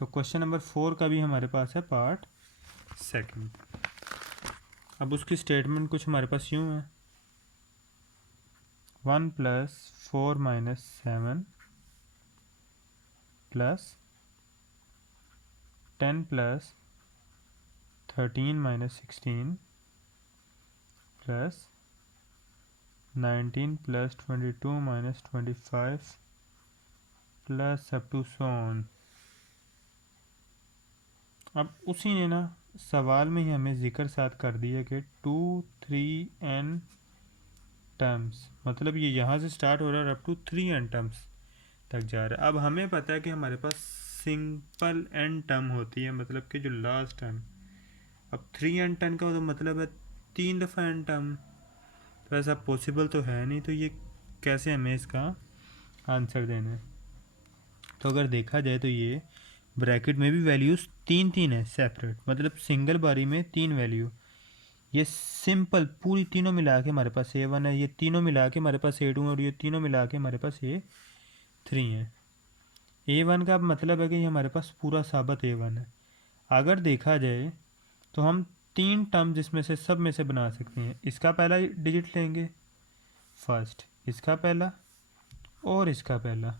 तो question number 4 का भी हमारे पास है पार्ट सेकंड। अब उसकी स्टेटमेंट कुछ हमारे पास यूँ है, 1 + 4 - 7 plus 10 + 13 - 16 plus 19 + 22 - 25 plus up to so on. अब उसी ने ना सवाल में ही हमें जिक्र साथ कर दिया कि 2, 3n टर्म्स, मतलब ये यहाँ से स्टार्ट हो रहा है अप टू 3n टर्म्स तक जा रहा है। अब हमें पता है कि हमारे पास सिंपल n टर्म होती है, मतलब कि जो लास्ट टर्म। अब 3n टर्म का तो मतलब है 3 दफ़ा n टर्म, तो ऐसा पॉसिबल तो है नहीं, तो ये कैसे हमें इसका आंसर देना है। तो अगर देखा जाए तो ये ब्रैकेट में भी वैल्यूज़ 3 है सेपरेट, मतलब सिंगल बारी में 3 वैल्यू। ये सिंपल पूरी तीनों मिला के हमारे पास A1 है, ये तीनों मिला के हमारे पास A2 है, और ये तीनों मिला के हमारे पास A3 है। A1 का मतलब है कि हमारे पास पूरा साबित A1 है। अगर देखा जाए तो हम 3 टर्म्स इसमें से सब में से बना सकते हैं। इसका पहला डिजिट लेंगे फर्स्ट, इसका पहला और इसका पहला,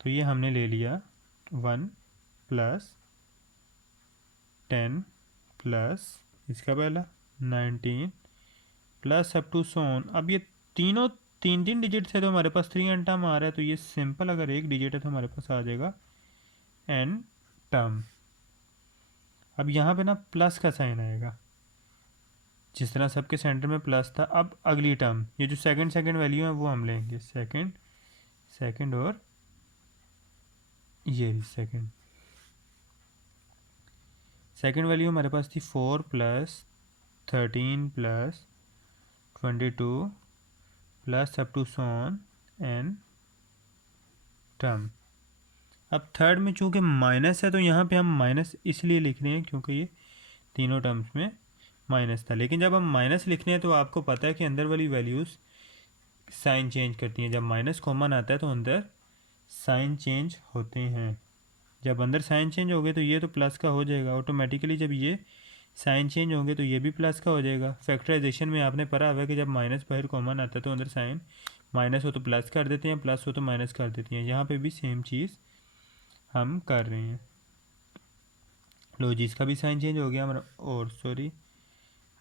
तो ये हमने ले लिया 1 + 10 प्लस इसका पहला 19 प्लस अप टू सोन। अब ये तीनों 3 डिजिट से तो हमारे पास 3n टर्म आ रहा है, तो ये सिंपल अगर एक डिजिट है तो हमारे पास आ जाएगा n टर्म। अब यहाँ पे ना प्लस का साइन आएगा, जिस तरह सबके सेंटर में प्लस था। अब अगली टर्म, ये जो सेकंड वैल्यू है वो हम लेंगे, सेकंड और ये सेकंड वैल्यू हमारे पास थी 4 + 13 + 22 plus up to so on n term. अब थर्ड में चूंकि माइनस है तो यहाँ पे हम माइनस इसलिए लिख रहे हैं क्योंकि ये तीनों टर्म्स में माइनस था। लेकिन जब हम माइनस लिख रहे हैं तो आपको पता है कि अंदर वाली वैल्यूज़ साइन चेंज करती हैं। जब माइनस कॉमन आता है तो अंदर साइन चेंज होते हैं। जब अंदर साइन चेंज हो गए तो ये तो प्लस का हो जाएगा ऑटोमेटिकली। जब ये साइन चेंज होंगे तो ये भी प्लस का हो जाएगा। फैक्टराइजेशन में आपने पढ़ा हुआ है कि जब माइनस बाहर कॉमन आता है तो अंदर साइन माइनस हो तो प्लस कर देते हैं, प्लस हो तो माइनस कर देती हैं। यहाँ पे भी सेम चीज़ हम कर रहे हैं। लो जी, इसका भी साइन चेंज हो गया हमारा, और सॉरी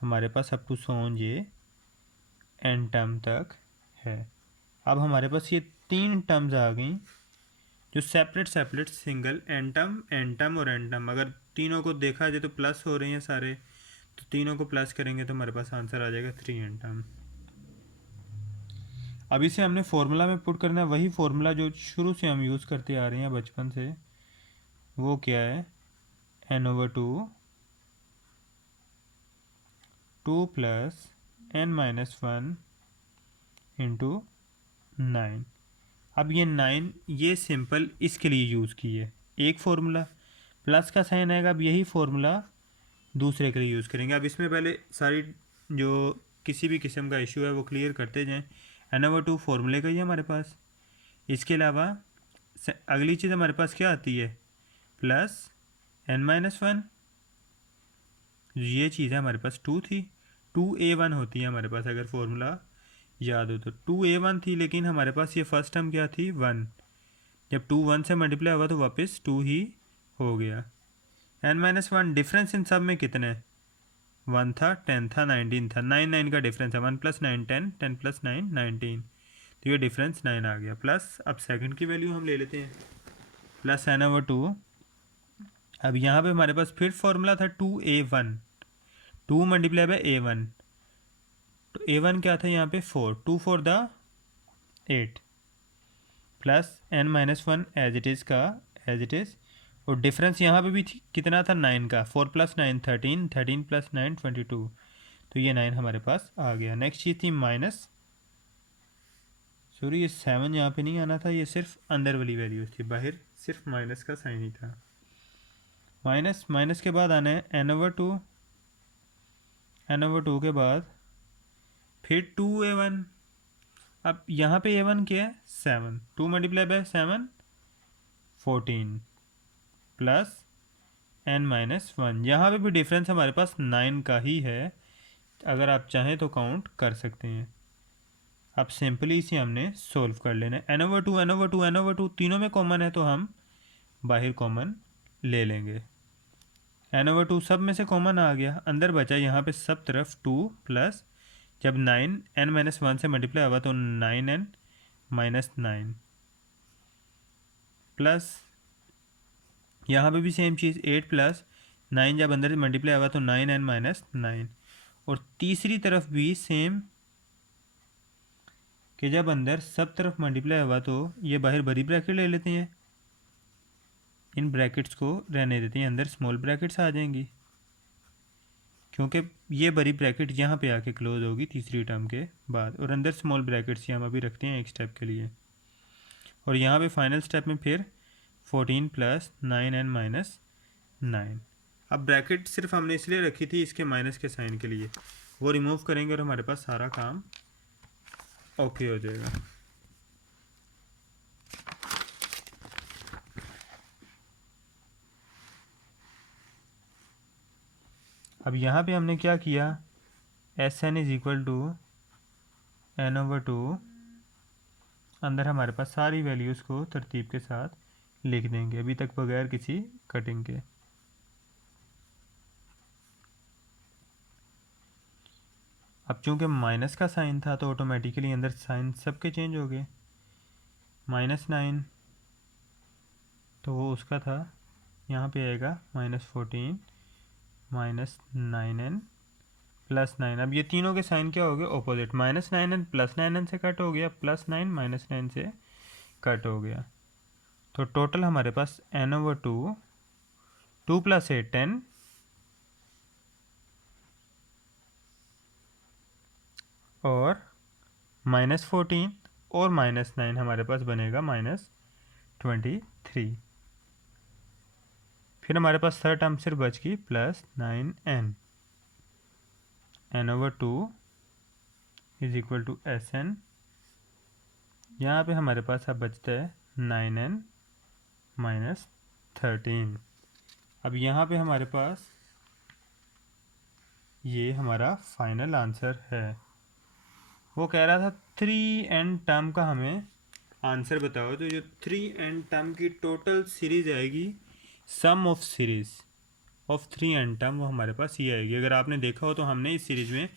हमारे पास अप टू सोन ये एन टर्म तक है। अब हमारे पास ये 3 टर्म्स आ गई जो सेपरेट सिंगल एन टर्म और एन टर्म। अगर तीनों को देखा जाए तो प्लस हो रहे हैं सारे, तो तीनों को प्लस करेंगे तो हमारे पास आंसर आ जाएगा 3n टर्म। अब इसे हमने फॉर्मूला में पुट करना है, वही फॉर्मूला जो शुरू से हम यूज़ करते आ रहे हैं बचपन से। वो क्या है, n/2 2 + n-1 इंटू 9। अब ये 9 ये सिंपल इसके लिए यूज़ की है एक फार्मूला, प्लस का साइन आएगा। अब यही फार्मूला दूसरे के लिए यूज़ करेंगे। अब इसमें पहले सारी जो किसी भी किस्म का इशू है वो क्लियर करते जाएं। n/2 फार्मूले का ही हमारे पास। इसके अलावा अगली चीज़ हमारे पास क्या आती है, प्लस n-1। ये चीज़ है हमारे पास 2 थी, 2a1 होती है हमारे पास अगर फार्मूला याद हो तो। 2a1 थी, लेकिन हमारे पास ये फर्स्ट टर्म क्या थी, 1। जब 2 1 से मल्टीप्लाई हुआ तो वापस 2 ही हो गया। n-1 डिफरेंस इन सब में कितने, 1 था, 10 था, 19 था। 9 का डिफरेंस है, 1 + 9 10, 10 + 9 19, तो ये डिफरेंस 9 आ गया। प्लस अब सेकंड की वैल्यू हम ले लेते हैं, प्लस n/2। अब यहाँ पे हमारे पास फिर फॉर्मूला था 2a1, 2 मल्टीप्लाई बाय a1, तो a1 क्या था यहाँ पे 4, 2 4 द 8 plus n-1 as it is का एज इट इज़। और डिफरेंस यहाँ पे भी कितना था, 9 का, 4 + 9 13, 13 + 9 22, तो ये 9 हमारे पास आ गया। नेक्स्ट चीज़ थी माइनस, सॉरी ये 7 यहाँ पे नहीं आना था, ये सिर्फ अंदर वाली वैल्यूज थी, बाहर सिर्फ माइनस का साइन ही था। माइनस के बाद आना है n/2, n/2 के बाद फिर 2a1। अब यहाँ पे a1 क्या है, 7, 2 मल्टीप्लाई बाय 7 14, प्लस n-1। यहाँ पे भी डिफरेंस हमारे पास 9 का ही है, अगर आप चाहें तो काउंट कर सकते हैं। अब सिंपली इसे हमने सोल्व कर लेना है। n/2 n/2 n/2 तीनों में कॉमन है तो हम बाहर कॉमन ले लेंगे। n/2 सब में से कॉमन आ गया, अंदर बचा यहाँ पे सब तरफ 2 प्लस जब 9 n-1 से मल्टीप्लाई हुआ तो 9n-9 प्लस यहाँ पे भी सेम चीज़ 8 प्लस 9 जब अंदर से मल्टीप्लाई हुआ तो 9n-9 और तीसरी तरफ भी सेम कि जब अंदर सब तरफ मल्टीप्लाई हुआ तो ये बाहर बड़ी ब्रैकेट ले लेते हैं, इन ब्रैकेट्स को रहने देते हैं, अंदर स्मॉल ब्रैकेट्स आ जाएंगी क्योंकि ये बड़ी ब्रैकेट यहाँ पे आके क्लोज होगी तीसरी टर्म के बाद, और अंदर स्मॉल ब्रैकेट्स हम अभी रखते हैं एक स्टेप के लिए। और यहाँ पे फाइनल स्टेप में फिर 14 प्लस 9n-9। अब ब्रैकेट सिर्फ हमने इसलिए रखी थी इसके माइनस के साइन के लिए, वो रिमूव करेंगे और हमारे पास सारा काम ओके हो जाएगा। अब यहाँ पे हमने क्या किया, Sn is equal to n/2, अंदर हमारे पास सारी वैल्यूज़ को तरतीब के साथ लिख देंगे, अभी तक बगैर किसी कटिंग के। अब चूंकि माइनस का साइन था तो ऑटोमेटिकली अंदर साइन सबके चेंज हो गए। -9 तो वो उसका था, यहाँ पे आएगा -14 -9n +9। अब ये तीनों के साइन क्या हो गए, ऑपोजिट। -9n +9n से कट हो गया, +9 -9 से कट हो गया। तो टोटल हमारे पास n/2 2 + 8 10 और -14 और -9 हमारे पास बनेगा -23। फिर हमारे पास थर्ड टर्म सिर्फ बच गई +9n। n/2 is equal to Sn, यहाँ पे हमारे पास अब बचता है 9n-13। अब यहाँ पे हमारे पास ये हमारा फाइनल आंसर है। वो कह रहा था 3n टर्म का हमें आंसर बताओ, तो जो 3n टर्म की टोटल सीरीज आएगी, sum of series of 3n term, वो हमारे पास ये आएगी। अगर आपने देखा हो तो हमने इस सीरीज में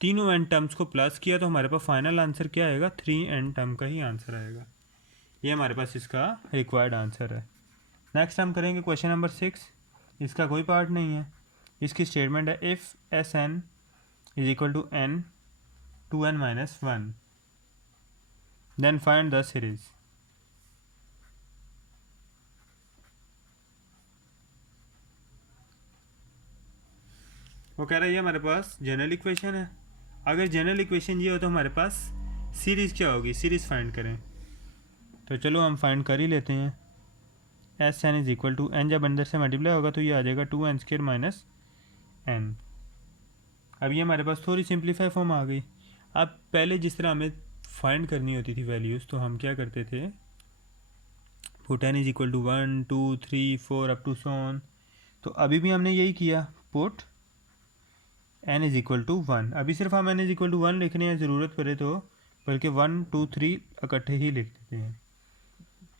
तीनों n टर्म्स को प्लस किया तो हमारे पास फाइनल आंसर क्या आएगा, 3n टर्म का ही आंसर आएगा। ये हमारे पास इसका रिक्वायर्ड आंसर है। नेक्स्ट हम करेंगे क्वेश्चन नंबर 6। इसका कोई पार्ट नहीं है, इसकी स्टेटमेंट है if Sn is equal to n 2n-1 then find the series. वो कह रहा है ये हमारे पास जनरल इक्वेशन है, अगर जनरल इक्वेशन ये हो तो हमारे पास सीरीज़ क्या होगी, सीरीज़ फाइंड करें। तो चलो हम फाइंड कर ही लेते हैं। Sn is equal to n जब अंदर से मल्टीप्लाई होगा तो ये आ जाएगा 2n² माइनस n। अब ये हमारे पास थोड़ी सिंप्लीफाई फॉर्म आ गई। अब पहले जिस तरह हमें फाइंड करनी होती थी वैल्यूज़, तो हम क्या करते थे, put n is equal to 1 2 3 4 up to so on. तो अभी भी हमने यही किया, put n is equal to 1। अभी सिर्फ हम n इज इक्वल टू 1 लिखने हैं, ज़रूरत पड़े तो बल्कि 1 2 3 इकट्ठे ही लिख देते हैं।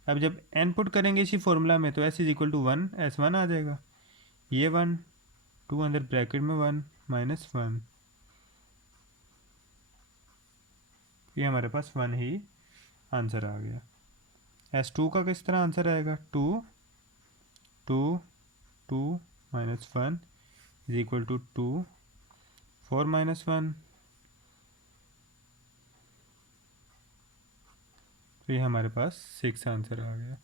अब जब n पुट करेंगे इसी फॉर्मूला में तो s is equal to 1 S1 आ जाएगा, ये 1 2 अंदर ब्रैकेट में 1 -1, ये हमारे पास 1 ही आंसर आ गया। S2 का किस तरह आंसर आएगा, 2 2 2 -1 इज इक्वल टू 2 4 -1, तो ये हमारे पास 6 आंसर आ गया।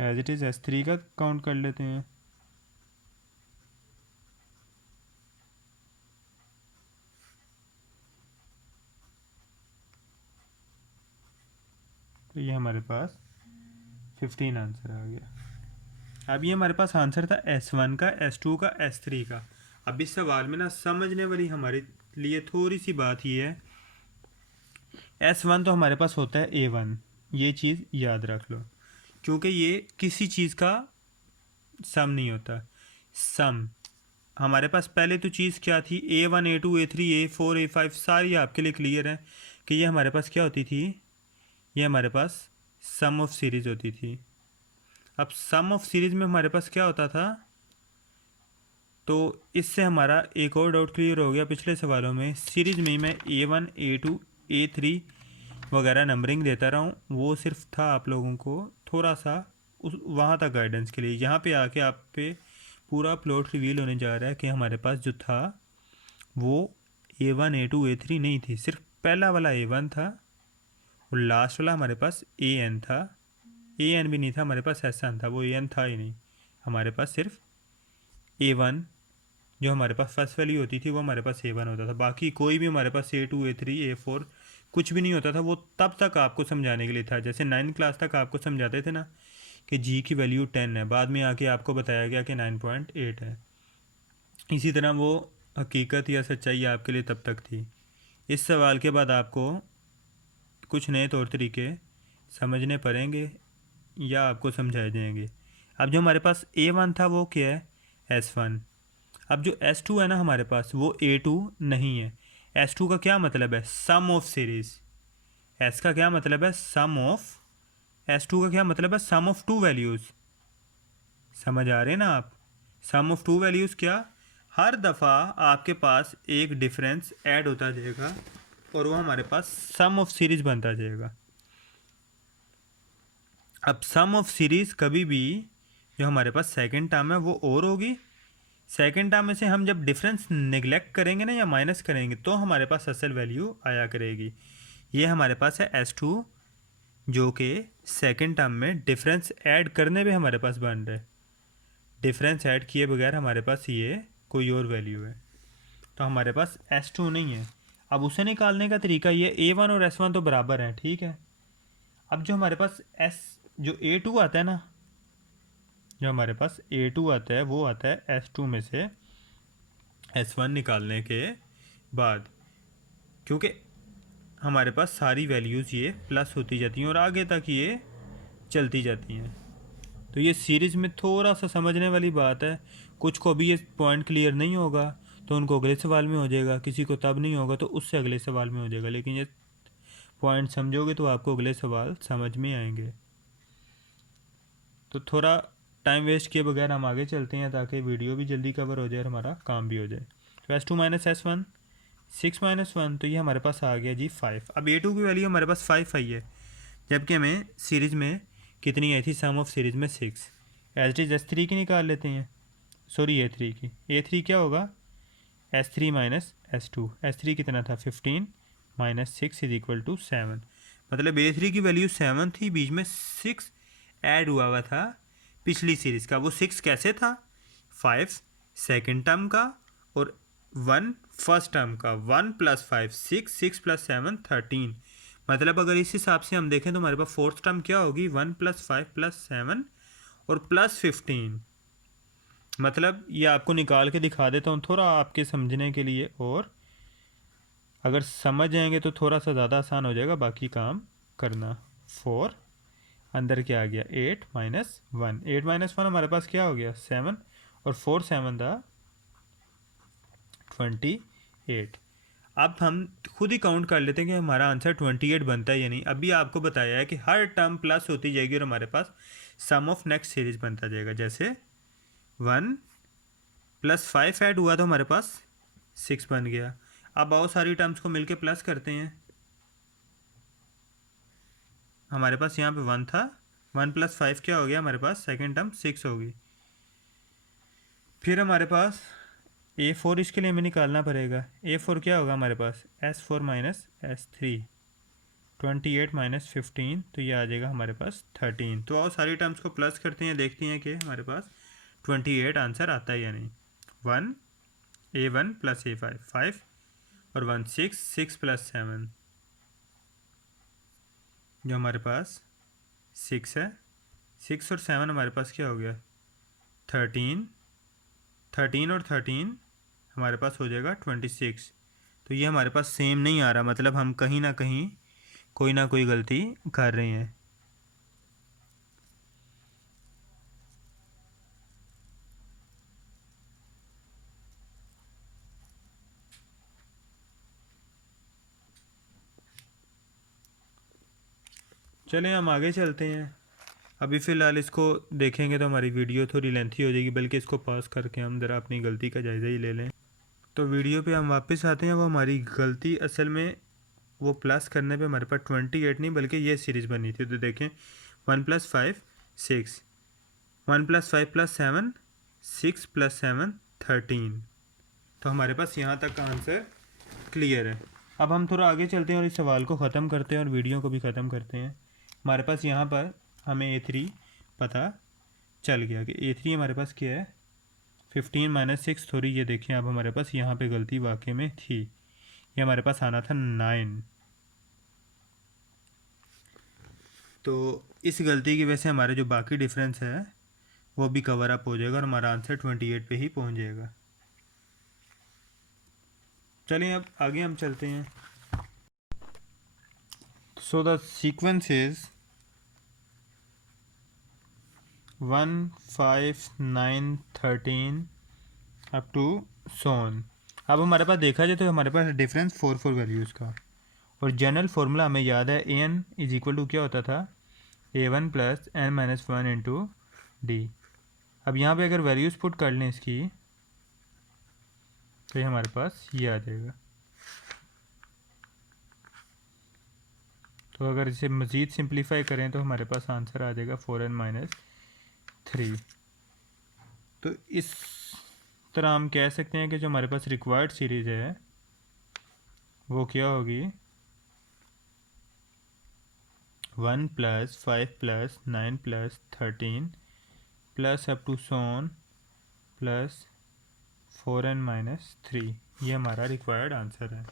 एज इट इज़ S3 का काउंट कर लेते हैं। तो ये हमारे पास 15 आंसर आ गया। अब ये हमारे पास आंसर था S1 का, S2 का, S3 का। अब इस सवाल में ना समझने वाली हमारे लिए थोड़ी सी बात ये है, S1 तो हमारे पास होता है A1, ये चीज़ याद रख लो, क्योंकि ये किसी चीज़ का सम नहीं होता। सम हमारे पास पहले तो चीज़ क्या थी, A1 A2 A3 A4 A5 सारी आपके लिए क्लियर है कि ये हमारे पास क्या होती थी, ये हमारे पास सम ऑफ सीरीज़ होती थी। अब सम ऑफ सीरीज़ में हमारे पास क्या होता था, तो इससे हमारा एक और डाउट क्लियर हो गया पिछले सवालों में। सीरीज़ में मैं A1 A2 A3 वगैरह नंबरिंग देता रहा हूँ, वो सिर्फ था आप लोगों को थोड़ा सा उस वहाँ तक गाइडेंस के लिए। यहाँ पे आके आप पे पूरा प्लॉट रिवील होने जा रहा है कि हमारे पास जो था वो A1 A2 A3 नहीं थी, सिर्फ पहला वाला A1 था और लास्ट वाला हमारे पास AN था। AN भी नहीं था हमारे पास, SN था, वो AN था ही नहीं। हमारे पास सिर्फ A1 जो हमारे पास फर्स्ट वैल्यू होती थी वो हमारे पास A1 होता था, बाकी कोई भी हमारे पास A2 A3 A4 कुछ भी नहीं होता था। वो तब तक आपको समझाने के लिए था, जैसे 9th क्लास तक आपको समझाते थे ना कि जी की वैल्यू 10 है, बाद में आके आपको बताया गया कि 9.8 है। इसी तरह वो हकीकत या सच्चाई आपके लिए तब तक थी। इस सवाल के बाद आपको कुछ नए तौर तरीके समझने पड़ेंगे या आपको समझाए जाएंगे। अब जो हमारे पास A1 था वो क्या है, S1। अब जो S2 है ना हमारे पास वो A2 नहीं है। S2 का क्या मतलब है, सम ऑफ सीरीज़। S का क्या मतलब है, सम ऑफ। S2 का क्या मतलब है, सम ऑफ टू वैल्यूज़। समझ आ रहे हैं ना आप, सम ऑफ टू वैल्यूज़ क्या, हर दफ़ा आपके पास एक डिफरेंस ऐड होता जाएगा और वो हमारे पास सम ऑफ सीरीज़ बनता जाएगा। अब सम ऑफ सीरीज़ कभी भी जो हमारे पास सेकंड टर्म है वो और होगी। सेकंड टर्म में से हम जब डिफरेंस निगलेक्ट करेंगे ना या माइनस करेंगे तो हमारे पास असल वैल्यू आया करेगी। ये हमारे पास है S2 जो कि सेकंड टर्म में डिफरेंस ऐड करने पे हमारे पास बन रहा है। डिफरेंस ऐड किए बगैर हमारे पास ये कोई और वैल्यू है, तो हमारे पास S2 नहीं है। अब उसे निकालने का तरीका ये, A1 और S1 तो बराबर हैं, ठीक है। अब जो हमारे पास जो A2 आता है ना, जो हमारे पास A2 आता है वो आता है S2 में से S1 निकालने के बाद, क्योंकि हमारे पास सारी वैल्यूज़ ये प्लस होती जाती हैं और आगे तक ये चलती जाती हैं। तो ये सीरीज़ में थोड़ा सा समझने वाली बात है। कुछ को अभी ये पॉइंट क्लियर नहीं होगा तो उनको अगले सवाल में हो जाएगा, किसी को तब नहीं होगा तो उससे अगले सवाल में हो जाएगा, लेकिन ये पॉइंट समझोगे तो आपको अगले सवाल समझ में आएंगे। तो थोड़ा टाइम वेस्ट किए बगैर हम आगे चलते हैं ताकि वीडियो भी जल्दी कवर हो जाए और हमारा काम भी हो जाए। तो S2 माइनस S1 6 माइनस 1, तो ये हमारे पास आ गया जी 5। अब A2 की वैल्यू हमारे पास 5 आई है, जबकि हमें सीरीज़ में कितनी आई थी, सम ऑफ सीरीज़ में 6। एज इज S3 की निकाल लेते हैं, सॉरी A3 की। A3 क्या होगा, S3 माइनस S2। S3 कितना था 15 माइनस 6 इज इक्वल टू 7। मतलब A3 की वैल्यू 7 थी, बीच में 6 ऐड हुआ था पिछली सीरीज़ का। वो 6 कैसे था, 5 सेकेंड टर्म का और 1 फर्स्ट टर्म का। 1 प्लस 5 6, 6 प्लस 7 13। मतलब अगर इस हिसाब से हम देखें तो हमारे पास फोर्थ टर्म क्या होगी, 1 प्लस 5 प्लस 7 और प्लस 15। मतलब ये आपको निकाल के दिखा देता हूँ थोड़ा आपके समझने के लिए, और अगर समझ जाएंगे तो थोड़ा सा ज़्यादा आसान हो जाएगा बाकी काम करना। 4 अंदर क्या आ गया, 8 माइनस 1। 8 माइनस 1 हमारे पास क्या हो गया 7 और 4 7 था 28। अब हम खुद ही काउंट कर लेते हैं कि हमारा आंसर 28 बनता है या नहीं। अभी आपको बताया है कि हर टर्म प्लस होती जाएगी और हमारे पास सम ऑफ नेक्स्ट सीरीज बनता जाएगा। जैसे 1 प्लस 5 ऐड हुआ तो हमारे पास 6 बन गया। अब आओ सारी टर्म्स को मिलके प्लस करते हैं। हमारे पास यहाँ पे 1 था, 1 प्लस 5 क्या हो गया हमारे पास, सेकेंड टर्म 6 होगी। फिर हमारे पास A4 इसके लिए हमें निकालना पड़ेगा। A4 क्या होगा हमारे पास, S4 माइनस S3। 28 माइनस 15, तो ये आ जाएगा हमारे पास 13। तो आओ सारी टर्म्स को प्लस करते हैं, देखते हैं कि हमारे पास 28 आंसर आता है या नहीं। 1 A1 प्लस A5 5 और 1 6 6 प्लस 7 जो हमारे पास 6 है। 6 और 7 हमारे पास क्या हो गया 13। 13 और 13 हमारे पास हो जाएगा 26। तो ये हमारे पास सेम नहीं आ रहा, मतलब हम कहीं ना कहीं कोई ना कोई गलती कर रहे हैं। चलें हम आगे चलते हैं। अभी फ़िलहाल इसको देखेंगे तो हमारी वीडियो थोड़ी लेंथी हो जाएगी, बल्कि इसको पॉज करके हम ज़रा अपनी गलती का जायज़ा ही ले लें। तो वीडियो पे हम वापस आते हैं। वो हमारी गलती असल में वो प्लस करने पे हमारे पास 28 नहीं बल्कि ये सीरीज़ बनी थी। तो देखें 1 + 5 6, 1 + 5 + 7 6 + 7 13। तो हमारे पास यहाँ तक का आंसर क्लियर है। अब हम थोड़ा आगे चलते हैं और इस सवाल को ख़त्म करते हैं और वीडियो को भी ख़त्म करते हैं। हमारे पास यहाँ पर हमें A3 पता चल गया कि A3 हमारे पास क्या है 15 - 6 थोड़ी ये देखें। अब हमारे पास यहाँ पे गलती वाकई में थी, ये हमारे पास आना था 9। तो इस गलती की वजह से हमारे जो बाकी डिफरेंस है वो भी कवर अप हो जाएगा और हमारा आंसर 28 पे ही पहुँच जाएगा। चलिए अब आगे हम चलते हैं। So the sequence is 1 5 9 13 up to सोन। अब हमारे पास देखा जाए तो हमारे पास डिफरेंस 4 वैल्यूज़ का, और जनरल फार्मूला हमें याद है an = क्या होता था a1 + n - 1 इंटू डी। अब यहाँ पे अगर वैल्यूज़ पुट कर लें इसकी तो ये हमारे पास ये आ जाएगा। तो अगर इसे मज़ीद सिंप्लीफाई करें तो हमारे पास आंसर आ जाएगा 4n - 3। तो इस तरह हम कह सकते हैं कि जो हमारे पास रिक्वायर्ड सीरीज़ है वो क्या होगी 1 + 5 + 9 + 13 plus up to so on plus 4n - 3। ये हमारा रिक्वायर्ड आंसर है।